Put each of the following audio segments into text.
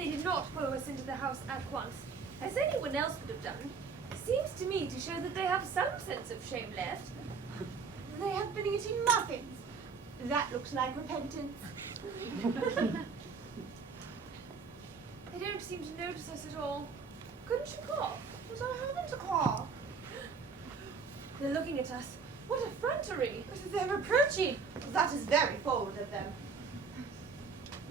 they did not follow us into the house at once, as anyone else would have done, seems to me to show that they have some sense of shame left. They have been eating muffins. That looks like repentance. They don't seem to notice us at all. Couldn't you cough? Was I having to cough? They're looking at us. What effrontery! They're reproaching. That is very forward of them.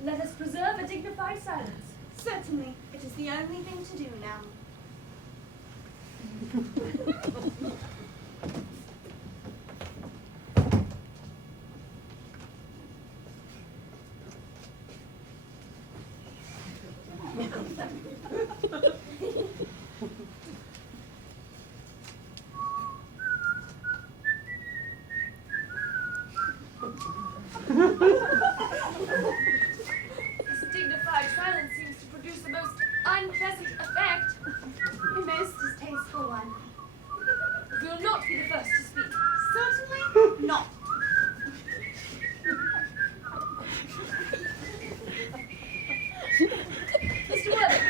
Let us preserve a dignified silence. Certainly, it is the only thing to do now. This dignified silence seems to produce the most unpleasant effect. A most distasteful one. We will not be the first to speak. Certainly not. Mr. Worthing,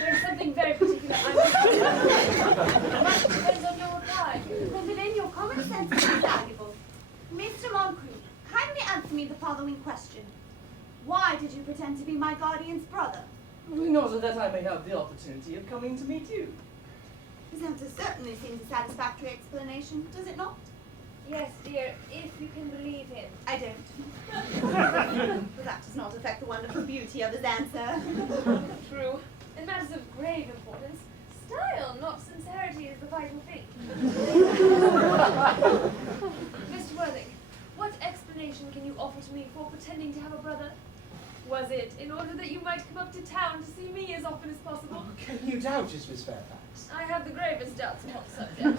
there is something very particular I much depends on your reply. Well, then your common sense is valuable. Mr. Moncrief, kindly answer me the following question. Why did you pretend to be my guardian's brother? In order that I may have the opportunity of coming to meet you. That certainly seems a satisfactory explanation, does it not? Yes, dear, if you can believe him. I don't. But that does not affect the wonderful beauty of his answer. True. In matters of grave importance, style, not sincerity, is the vital thing. Mr. Worthing, what explanation can you offer to me for pretending to have a brother? Was it in order that you might come up to town to see me as often as possible? Can you doubt it, Miss Fairfax? I have the gravest doubts upon the subject.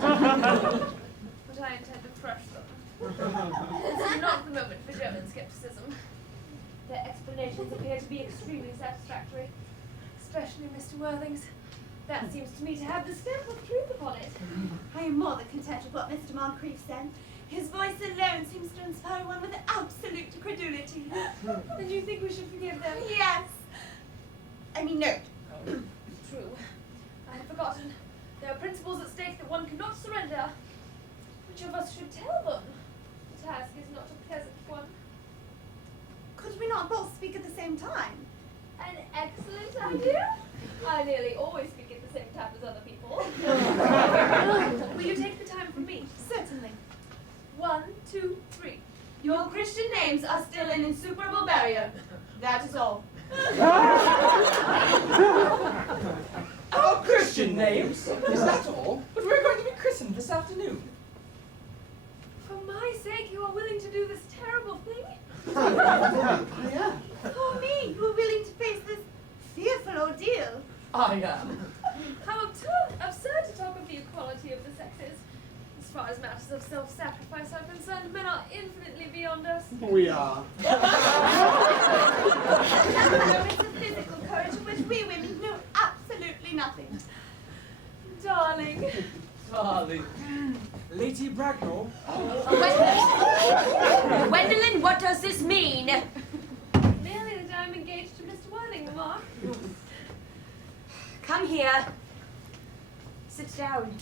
But I intend to crush them. This is not the moment for German skepticism. Their explanations appear to be extremely satisfactory, especially Mr. Worthing's. That seems to me to have the stamp of truth upon it. I am more than content with what Mr. Moncrief said. His voice alone seems to inspire one with absolute credulity. Then you think we should forgive them? Yes. I mean, no. True. I had forgotten. There are principles at stake that one cannot surrender. Which of us should tell them? The task is not a pleasant one. Could we not both speak at the same time? An excellent idea. I nearly always speak at the same time as other people. Will you take the time from me? Certainly. 1, 2, 3. Your Christian names are still an insuperable barrier. That is all. Our Christian names? Is that all? But we're going to be christened this afternoon. For my sake, you are willing to do this terrible thing? I am. For me, you are willing to face this fearful ordeal. I am. How absurd to talk of the equality of the sexes. As far as matters of self-sacrifice are concerned, men are infinitely beyond us. We are. Moments of physical courage of which we women know absolutely nothing. Darling. Darling. Lady Bracknell. Gwendolyn, what does this mean? Merely that I am engaged to Mr. Worthing, Mamma. Come here. Sit down.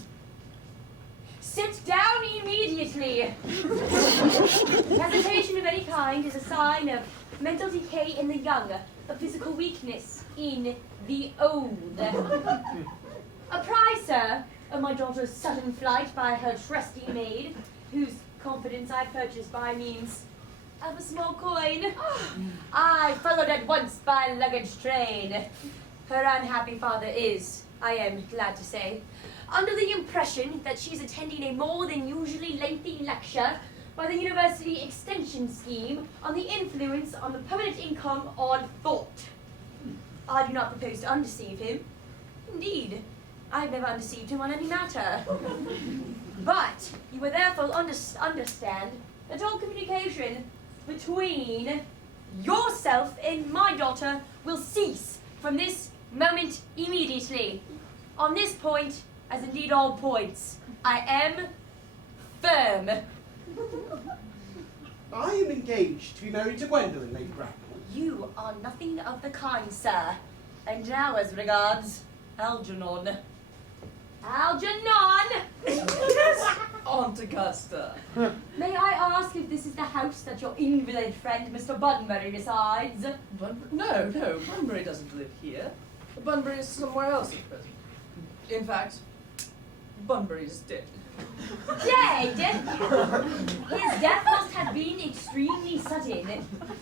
Sit down immediately. Hesitation of any kind is a sign of mental decay in the young, of physical weakness in the old. Apprise, sir, of my daughter's sudden flight by her trusty maid, whose confidence I purchased by means of a small coin. I followed at once by luggage train. Her unhappy father is, I am glad to say, under the impression that she's attending a more than usually lengthy lecture by the University Extension Scheme on the influence on the permanent income on thought. I do not propose to undeceive him. Indeed, I have never undeceived him on any matter. But you will therefore understand that all communication between yourself and my daughter will cease from this moment immediately. On this point, as indeed all points, I am firm. I am engaged to be married to Gwendolyn, Lady Bracknell. You are nothing of the kind, sir. And now as regards Algernon. Algernon! Yes, Aunt Augusta. May I ask if this is the house that your invalid friend Mr. Bunbury resides? No, Bunbury doesn't live here. Bunbury is somewhere else at present. In fact, Bunbury is dead. Dead? His death must have been extremely sudden.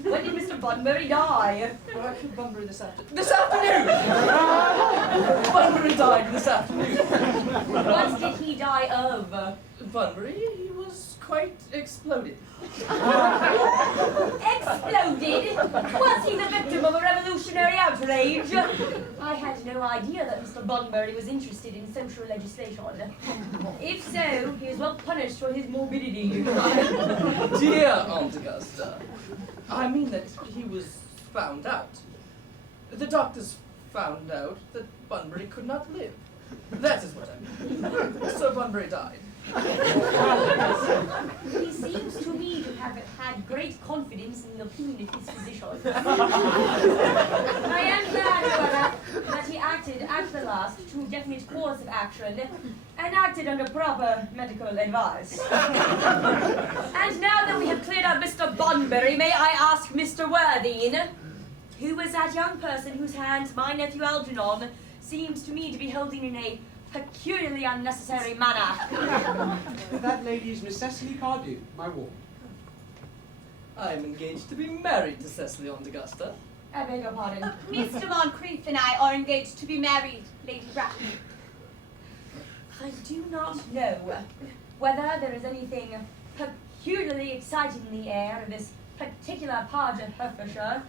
When did Mr. Bunbury die? Bunbury this afternoon. This afternoon! Bunbury died this afternoon. What did he die of? Bunbury, he was quite exploded. Exploded? Was he the victim of a revolutionary outrage? I had no idea that Mr. Bunbury was interested in social legislation. If so, he is well punished for his morbidity. Dear Aunt Augusta, I mean that he was found out. The doctors found out that Bunbury could not live. That is what I mean. So Bunbury died. He seems to me to have had great confidence in the opinion of his physician. I am glad, however, that he acted at the last to a definite course of action and acted under proper medical advice. And now that we have cleared out Mr. Bunbury, may I ask Mr. Worthing, who was that young person whose hand my nephew Algernon seems to me to be holding in a peculiarly unnecessary manner? That lady is Miss Cecily Cardew, my ward. I am engaged to be married to Cecily, Aunt Augusta. I beg your pardon. Mr. Moncrief and I are engaged to be married, Lady Bracknell. I do not know whether there is anything peculiarly exciting in the air of this particular part of Hertfordshire,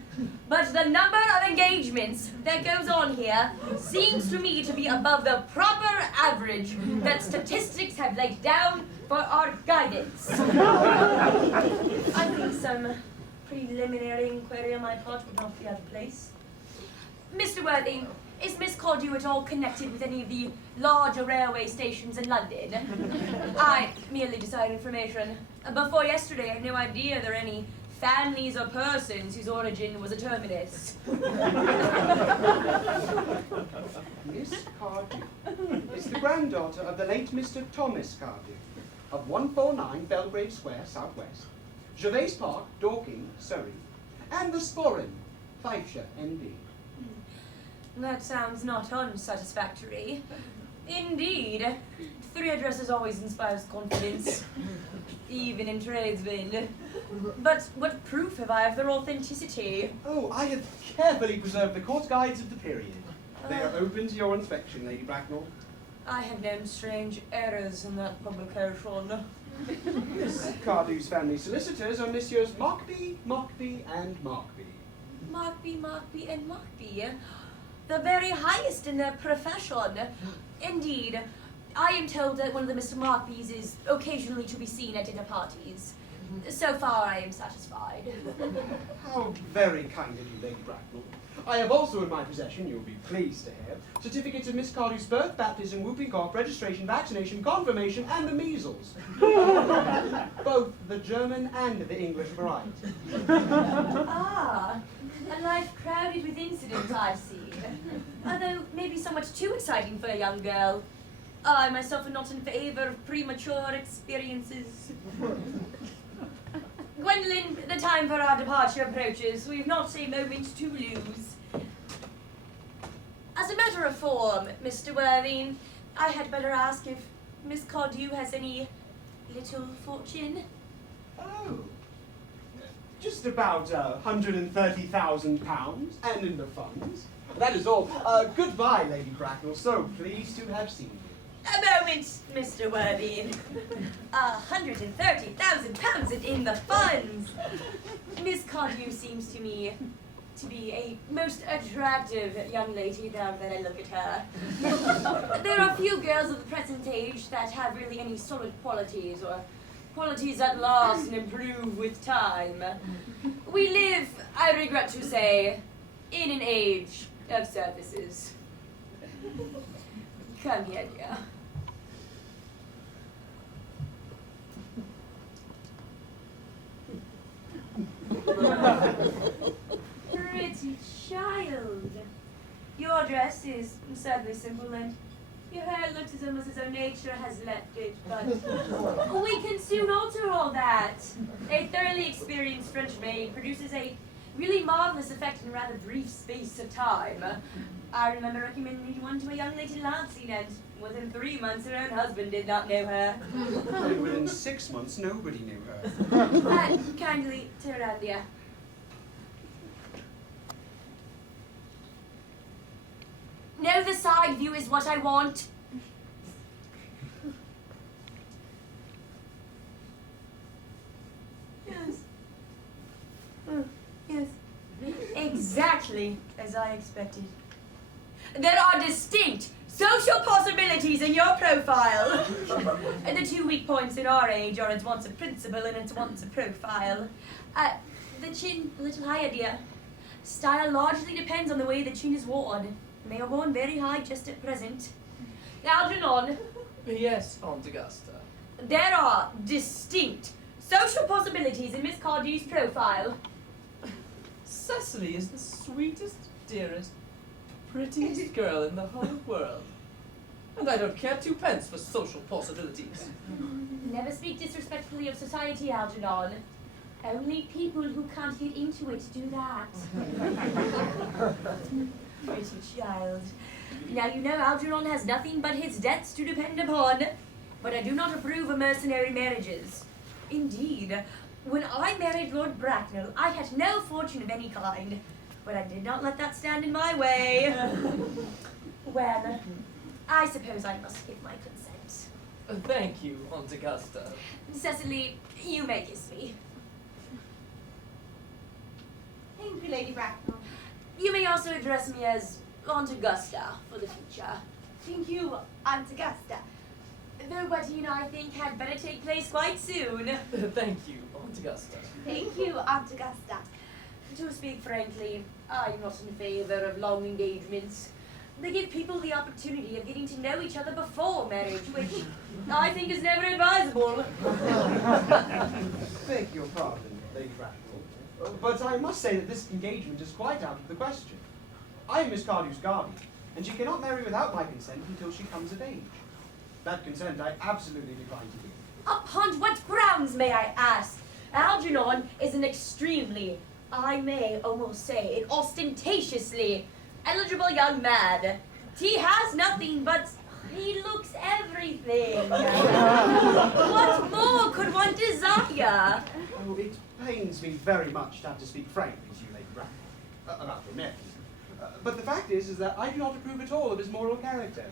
but the number of engagements that goes on here seems to me to be above the proper average that statistics have laid down for our guidance. I think some preliminary inquiry on my part would not be out of place. Mr. Worthing, is Miss Cardew at all connected with any of the larger railway stations in London? I merely desire information. Before yesterday, I had no idea there were any families or persons whose origin was a terminus. Miss Cardew is the granddaughter of the late Mr. Thomas Cardew of 149 Belgrave Square, Southwest, Gervais Park, Dorking, Surrey, and the Sporran, Fifeshire, ND. That sounds not unsatisfactory. Indeed, 3 addresses always inspires confidence, even in tradesmen. But what proof have I of their authenticity? Oh, I have carefully preserved the court guides of the period. They are open to your inspection, Lady Bracknell. I have known strange errors in that publication. Miss Cardew's family solicitors are Messieurs Markby, and Markby. Markby, and Markby. The very highest in their profession. Indeed, I am told that one of the Mr. Markbys is occasionally to be seen at dinner parties. So far, I am satisfied. How very kind of you, Lady Bracknell. I have also in my possession, you'll be pleased to hear, certificates of Miss Cardew's birth, baptism, whooping cough, registration, vaccination, confirmation, and the measles. Both the German and the English variety. Ah, a life crowded with incidents, I see. Although maybe somewhat too exciting for a young girl. I myself am not in favor of premature experiences. Gwendolyn, the time for our departure approaches. We've not a moment to lose. As a matter of form, Mr. Worthing, I had better ask if Miss Cardew has any little fortune. Oh. Just about £130,000, and in the funds. That is all. Goodbye, Lady Bracknell. So pleased to have seen you. A moment, Mr. Worthing. £130,000 in the funds. Miss Cardew seems to me to be a most attractive young lady now that I look at her. There are few girls of the present age that have really any solid qualities, or qualities that last and improve with time. We live, I regret to say, in an age of services. Come here, dear. Pretty child. Your dress is sadly simple, and your hair looks as almost as though nature has left it, but we can soon alter all that. A thoroughly experienced French maid produces a really marvelous effect in a rather brief space of time. I remember recommending one to a young lady Lansing, and within 3 months her own husband did not know her. And within 6 months, nobody knew her. Kindly turn around, dear. No, the side view is what I want. Yes. Yes. Exactly as I expected. There are distinct social possibilities in your profile. And the 2 weak points in our age are at once a principle and at once a profile. The chin, a little higher, dear. Style largely depends on the way the chin is worn. They are worn very high just at present. Algernon, Yes, Aunt Augusta. there are distinct social possibilities in Miss Cardew's profile. Cecily is the sweetest, dearest, prettiest girl in the whole world. And I don't care 2 pence for social possibilities. Never speak disrespectfully of society, Algernon. Only people who can't get into it do that. Pretty child. Now you know Algernon has nothing but his debts to depend upon, but I do not approve of mercenary marriages. Indeed, when I married Lord Bracknell, I had no fortune of any kind, but I did not let that stand in my way. Well, I suppose I must give my consent. Thank you, Aunt Augusta. Cecily, you may kiss me. Thank you, Lady Bracknell. You may also address me as Aunt Augusta for the future. Thank you, Aunt Augusta. The wedding, I think, had better take place quite soon. Thank you, Aunt Augusta. Thank you, Aunt Augusta. To speak frankly, I'm not in favor of long engagements. They give people the opportunity of getting to know each other before marriage, which I think is never advisable. Beg your pardon, Lady Bracknell, but I must say that this engagement is quite out of the question. I am Miss Cardew's guardian, and she cannot marry without my consent until she comes of age. That consent I absolutely decline to give. Upon what grounds, may I ask? Algernon is an extremely, I may almost say, an ostentatiously eligible young man. He has nothing, but he looks everything. What more could one desire? Oh, it pains me very much to have to speak frankly to you, Lady Bracknell, about your nephew. But the fact is that I do not approve at all of his moral character.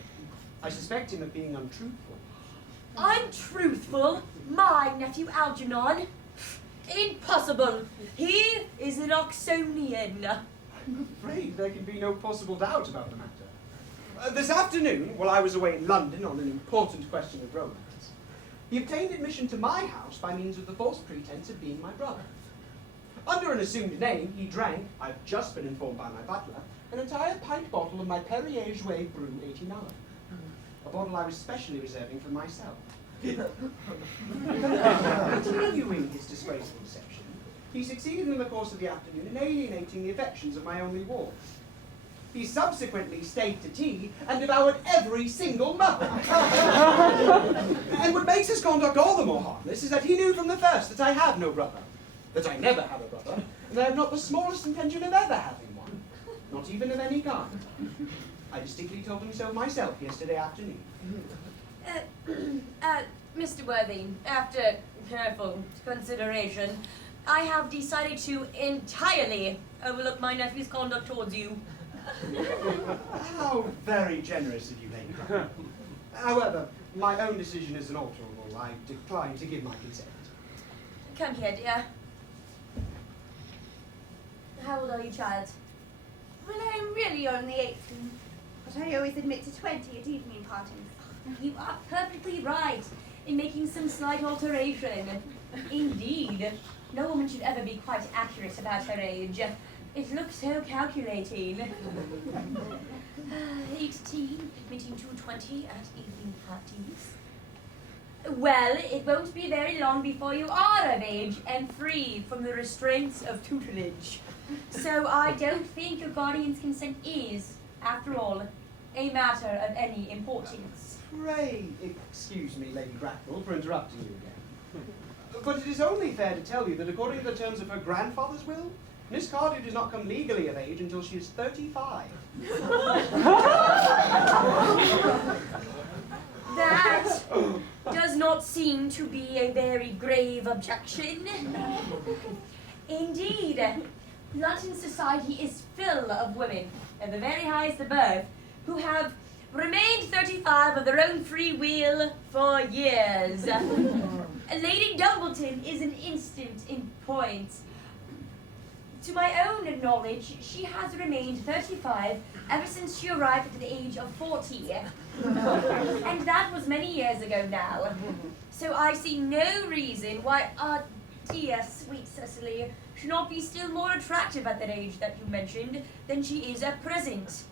I suspect him of being untruthful. Untruthful? My nephew Algernon? Impossible. He is an Oxonian. I'm afraid there can be no possible doubt about the matter. This afternoon, while I was away in London on an important question of romance, he obtained admission to my house by means of the false pretense of being my brother. Under an assumed name, he drank, I've just been informed by my butler, an entire pint bottle of my Perrier Jouet Brew 89. A bottle I was specially reserving for myself. Continuing his disgraceful deception, he succeeded in the course of the afternoon in alienating the affections of my only ward. He subsequently stayed to tea and devoured every single mug. And what makes his conduct all the more harmless is that he knew from the first that I have no brother, that I never have a brother, and that I have not the smallest intention of ever having one, not even of any kind. I distinctly told him so myself yesterday afternoon. Mr. Worthing, after careful consideration, I have decided to entirely overlook my nephew's conduct towards you. How very generous of you, Lady Bracknell. However, my own decision is unalterable. I decline to give my consent. Come here, dear. How old are you, child? Well, I'm really only 18, but I always admit to 20 at evening parties. You are perfectly right in making some slight alteration. Indeed, no woman should ever be quite accurate about her age. It looks so calculating. 18, admitting to 20 at evening parties. Well, it won't be very long before you are of age and free from the restraints of tutelage. So I don't think your guardian's consent is After all, a matter of any importance. Pray excuse me, Lady Bracknell, for interrupting you again. But it is only fair to tell you that according to the terms of her grandfather's will, Miss Cardew does not come legally of age until she is 35. That does not seem to be a very grave objection. Indeed, London society is full of women of the very highest above who have remained 35 of their own free will for years. Lady Dumbleton is an instant in point. To my own knowledge, she has remained 35 ever since she arrived at the age of 40. And that was many years ago now. So I see no reason why our dear sweet Cecily should not be still more attractive at that age that you mentioned than she is at present.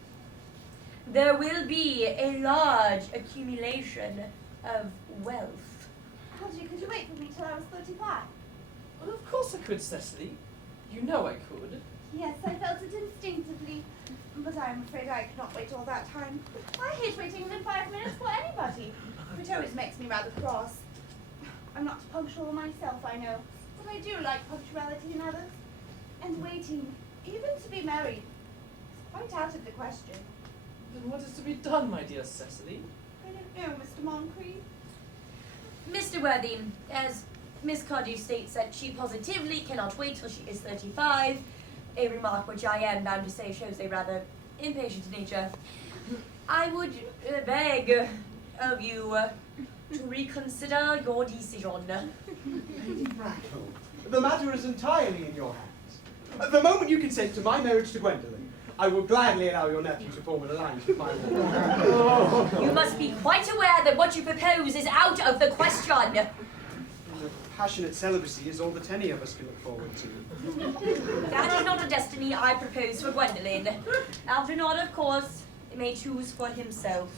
There will be a large accumulation of wealth. Algy, could you wait for me till I was 35? Well, of course I could, Cecily. You know I could. Yes, I felt it instinctively, but I'm afraid I cannot wait all that time. I hate waiting even 5 minutes for anybody. It always makes me rather cross. I'm not punctual myself, I know, but I do like punctuality in others. And waiting, even to be married, is quite out of the question. Then what is to be done, my dear Cecily? I don't know, Mr. Moncrief. Mr. Worthing, as Miss Cardew states that she positively cannot wait till she is 35, a remark which I am bound to say shows a rather impatient nature, I would beg of you to reconsider your decision. Lady Bracknell, the matter is entirely in your hands. The moment you consent to my marriage to Gwendolen, I will gladly allow your nephew to form an alliance with my wife. You must be quite aware that what you propose is out of the question. Passionate celibacy is all that any of us can look forward to. That is not a destiny I propose for Gwendolen. Algernon, of course, may choose for himself.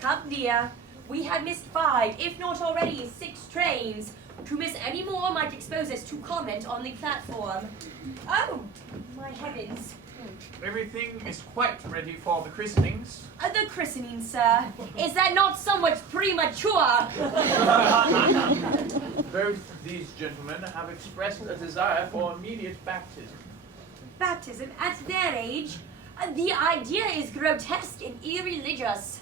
Come, dear, we have missed 5, if not already 6 trains. To miss any more might expose us to comment on the platform. Oh, my heavens. Everything is quite ready for the christenings. The christening, sir. Is that not somewhat premature? Both these gentlemen have expressed a desire for immediate baptism. Baptism at their age? The idea is grotesque and irreligious.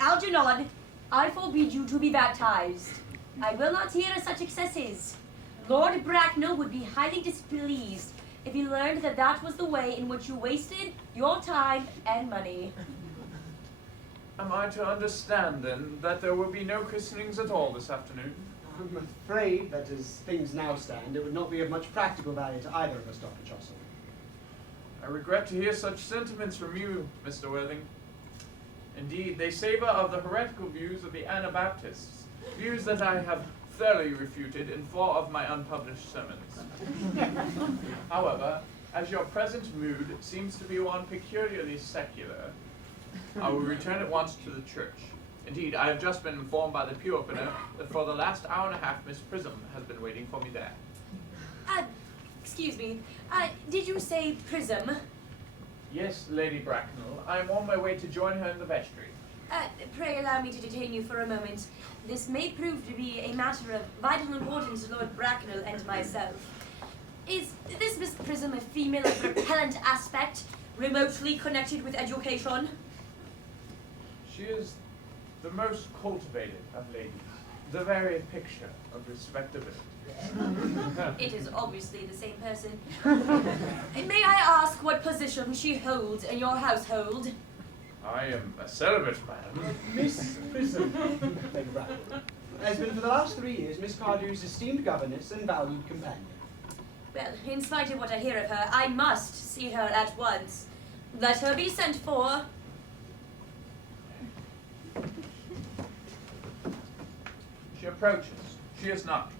Algernon, I forbid you to be baptized. I will not hear of such excesses. Lord Bracknell would be highly displeased if he learned that that was the way in which you wasted your time and money. Am I to understand, then, that there will be no christenings at all this afternoon? I'm afraid that as things now stand, it would not be of much practical value to either of us, Dr. Chaucer. I regret to hear such sentiments from you, Mr. Worthing. Indeed, they savor of the heretical views of the Anabaptists, views that I have thoroughly refuted in 4 of my unpublished sermons. However, as your present mood seems to be one peculiarly secular, I will return at once to the church. Indeed, I have just been informed by the pew opener that for the last hour and a half Miss Prism has been waiting for me there. Excuse me, did you say Prism? Yes, Lady Bracknell, I am on my way to join her in the vestry. Pray allow me to detain you for a moment. This may prove to be a matter of vital importance to Lord Bracknell and myself. Is this Miss Prism a female of repellent aspect, remotely connected with education? She is the most cultivated of ladies, the very picture of respectability. It is obviously the same person. May I ask what position she holds in your household? I am a celibate, madam. Miss Prism, Lady Bracknell, has been for the last 3 years Miss Cardew's esteemed governess and valued companion. Well, in spite of what I hear of her, I must see her at once. Let her be sent for. She approaches. She is not.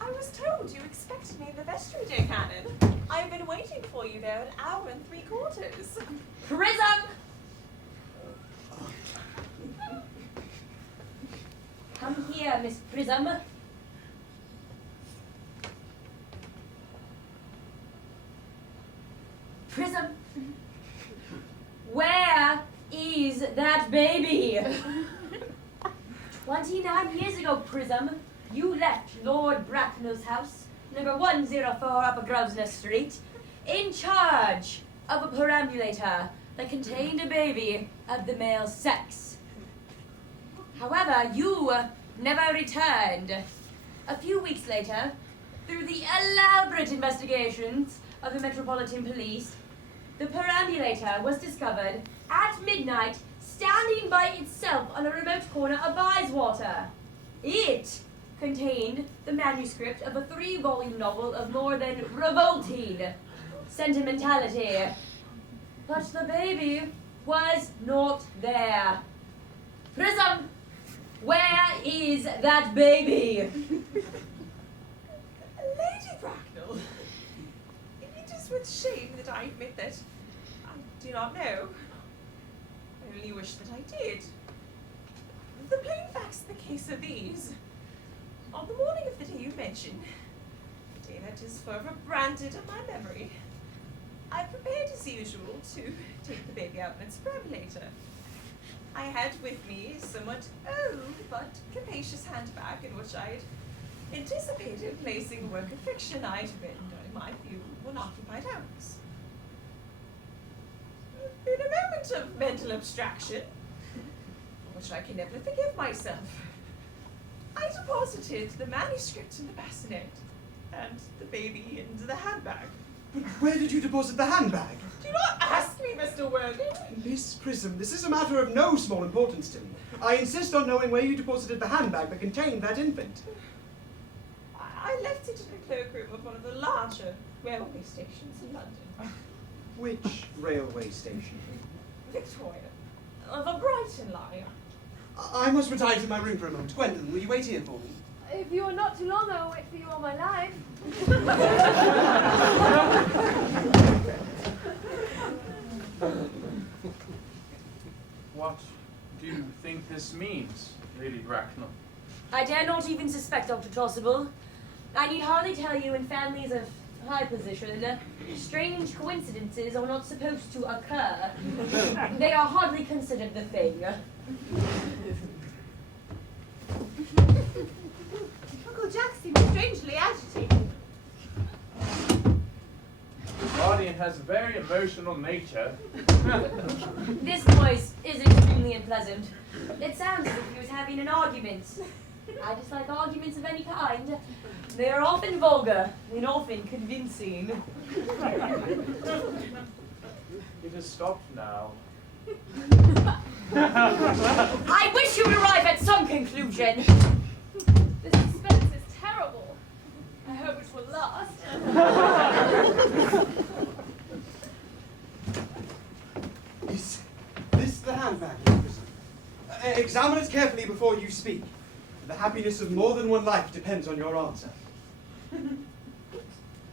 I was told you expected me in the vestry, dear Canon. I've been waiting for you there 1 hour and 3/4. Prism! Come here, Miss Prism. Prism, where is that baby? 29 years ago, Prism, you left Lord Bracknell's house, number 104 Upper Grosvenor Street, in charge of a perambulator that contained a baby of the male sex. However, you never returned. A few weeks later, through the elaborate investigations of the Metropolitan Police, the perambulator was discovered at midnight standing by itself on a remote corner of Bayswater. It contained the manuscript of a 3-volume novel of more than revolting sentimentality. But the baby was not there. Prism, where is that baby? Lady Bracknell, it is with shame that I admit that I do not know. I only wish that I did. The plain facts of the case are these. On the morning of the day you mention, the day that is forever branded on my memory, I prepared as usual to take the baby out in its perambulator. I had with me a somewhat old but capacious handbag in which I had anticipated placing a work of fiction I had written during my few unoccupied hours. In a moment of mental abstraction, for which I can never forgive myself, I deposited the manuscript in the bassinet and the baby into the handbag. But where did you deposit the handbag? Do not ask me, Mr. Worthing. Miss Prism, this is a matter of no small importance to me. I insist on knowing where you deposited the handbag that contained that infant. I left it in the cloakroom of one of the larger railway stations in London. Which railway station? Victoria, of a Brighton line. I must retire to my room for a moment. Gwendolyn, will you wait here for me? If you are not too long, I will wait for you all my life. What do you think this means, Lady Bracknell? I dare not even suspect, Dr. Tossable. I need hardly tell you, in families of high position, strange coincidences are not supposed to occur. They are hardly considered the thing. Uncle Jack seems strangely agitated. The guardian has a very emotional nature. This noise is extremely unpleasant. It sounds as if he was having an argument. I dislike arguments of any kind. They are often vulgar and often convincing. It has stopped now. I wish you would arrive at some conclusion. The suspense is terrible. I hope it will last. Is this the handbag, Miss Prism? Examine it carefully before you speak. The happiness of more than one life depends on your answer. It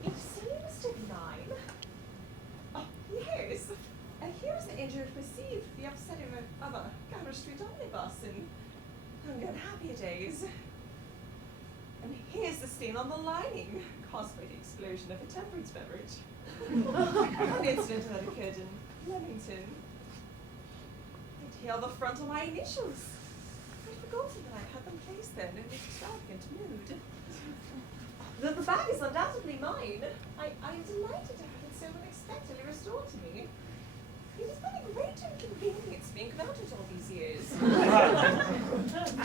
seems to be mine. Oh, yes. Here's the injury it received the upsetting of a Gower Street omnibus in younger and happier days. And here's the stain on the lining caused by the explosion of a temperance beverage. An incident that occurred in Leamington. And here are the front of my initials. I'd forgotten that I had them placed then in this extravagant mood. The bag is undoubtedly mine. I am delighted to have it so unexpectedly restored to me. It has been a great inconvenience being without it all these years.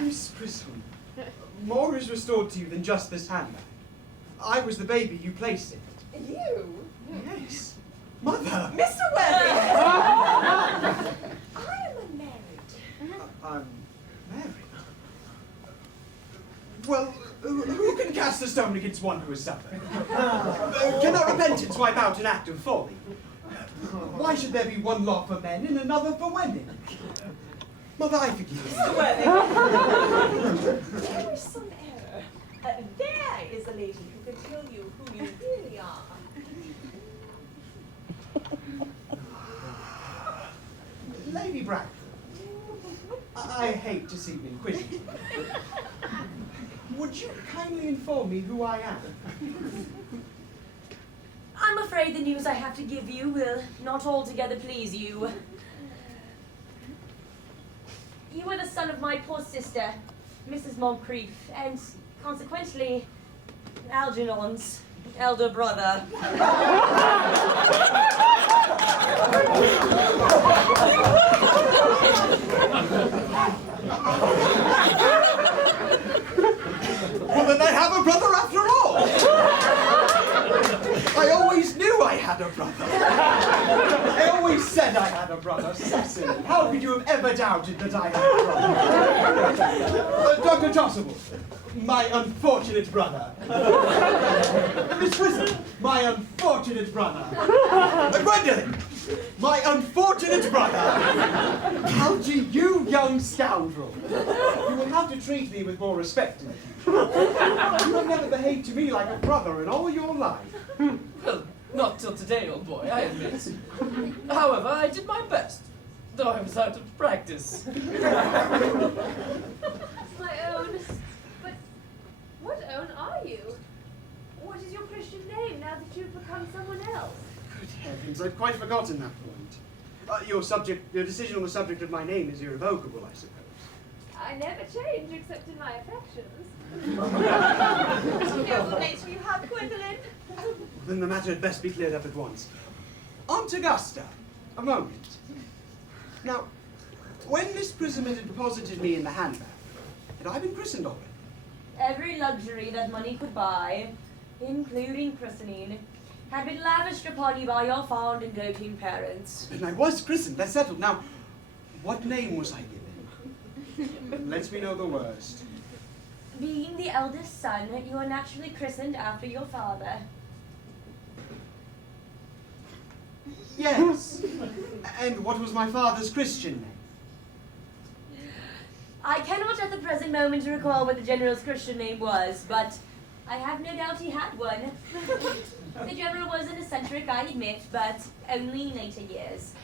Miss Prism, more is restored to you than just this handbag. I was the baby you placed in it. And you? Yes. Mother! Mr. Worthing! I am unmarried. I'm married. Well, who can cast a stone against one who has suffered? Cannot repentance wipe out an act of folly? Why should there be one law for men and another for women? Mother, I forgive you. Mr. Worthing! There is some error. There is a lady who can tell you who you really are. Lady Bracknell, I hate to seem inquisitive. Would you kindly inform me who I am? I'm afraid afraid the news I have to give you will not altogether please you. You are the son of my poor sister, Mrs. Moncrief, and consequently, Algernon's elder brother. Well, then I have a brother after all! I always knew I had a brother. I always said I had a brother, Cecily. How could you have ever doubted that I had a brother? Dr. Tossable, my unfortunate brother. Miss Whistle, my unfortunate brother. Gwendolyn, my unfortunate brother. Algy, you young scoundrel. You will have to treat me with more respect in the future. You have never behaved to me like a brother in all your life. Well, not till today, old boy, I admit. However, I did my best, though I was out of practice. My own. But what own are you? What is your Christian name now that you've become someone else? Good heavens, I'd quite forgotten that point. Your decision on the subject of my name is irrevocable, I suppose. I never change except in my affections. What a noble nature you have, Gwendolyn. Then the matter had best be cleared up at once. Aunt Augusta, a moment. Now, when Miss Prism had deposited me in the handbag, had I been christened already? Every luxury that money could buy, including christening, had been lavished upon you by your fond and doting parents. And I was christened, that's settled. Now, what name was I given? Let me know the worst. Being the eldest son, you are naturally christened after your father. Yes. And what was my father's Christian name? I cannot at the present moment recall what the general's Christian name was, but I have no doubt he had one. The general was an eccentric, I admit, but only in later years.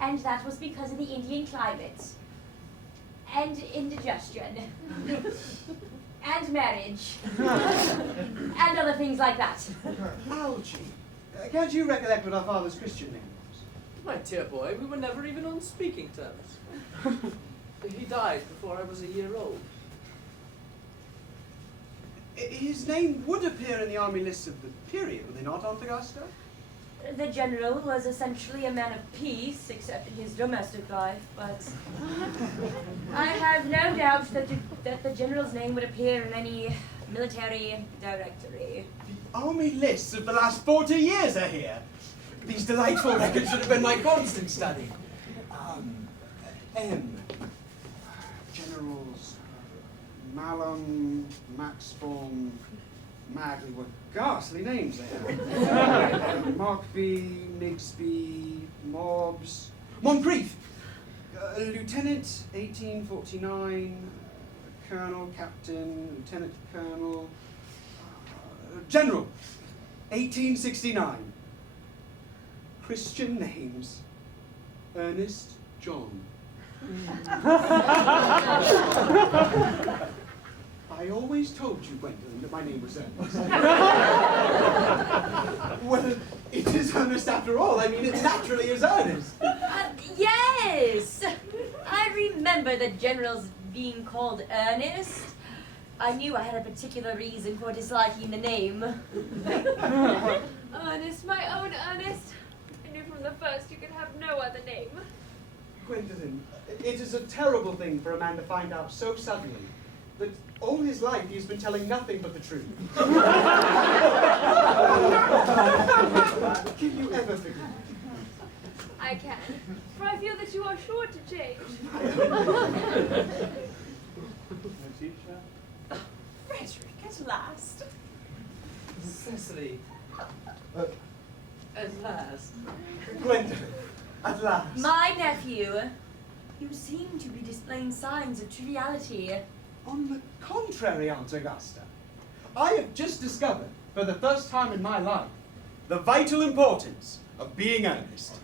And that was because of the Indian climate. And indigestion. And marriage. And other things like that. Algy, can't you recollect what our father's Christian name was? My dear boy, we were never even on speaking terms. He died before I was a year old. His name would appear in the army lists of the period, would they not, Aunt Augusta? The general was essentially a man of peace, except in his domestic life, but I have no doubt that the general's name would appear in any military directory. The army lists of the last 40 years are here. These delightful records should have been my constant study. Generals, Malum, Maxform, Magley, what ghastly names they have. Markby, Migsby, Mobbs, Moncrief, Lieutenant, 1849, Colonel, Captain, Lieutenant Colonel, General, 1869. Christian names, Earnest, John. I always told you, Gwendolyn, that my name was Earnest. Well, it is Earnest after all. I mean, it naturally is Earnest. Yes! I remember the general's being called Earnest. I knew I had a particular reason for disliking the name. Ernest, my own Ernest. I knew from the first you could have no other name. Gwendolyn, it is a terrible thing for a man to find out so suddenly that all his life he has been telling nothing but the truth. Can you ever forgive me? I can, for I feel that you are sure to change. Frederick, at last. Cecily. At last. Gwendolyn, at last. My nephew, you seem to be displaying signs of triviality. On the contrary, Aunt Augusta, I have just discovered, for the first time in my life, the vital importance of being earnest.